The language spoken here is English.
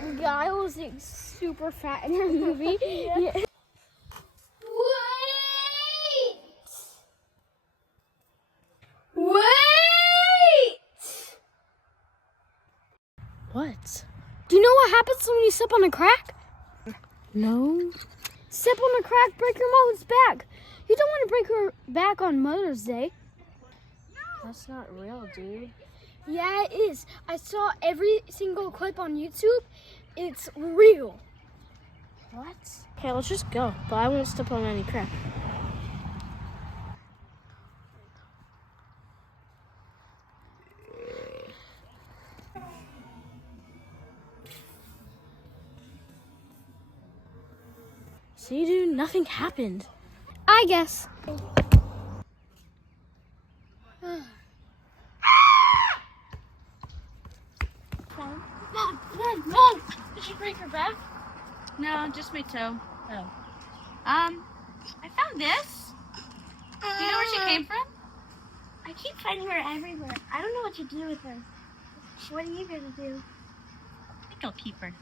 that guy who was like super fat in the movie? Yeah. Wait! What? Do you know what happens when you step on a crack? No. Step on a crack, break your mother's back. You don't want to break her back on Mother's Day. That's not real, dude. Yeah, it is. I saw every single clip on YouTube. It's real. What? Okay, let's just go. But I won't step on any crack. See, dude, nothing happened. I guess. Mom! Did you break her back? No, just my toe. Oh. I found this. Do you know where she came from? I keep finding her everywhere. I don't know what to do with her. What are you gonna do? I think I'll keep her.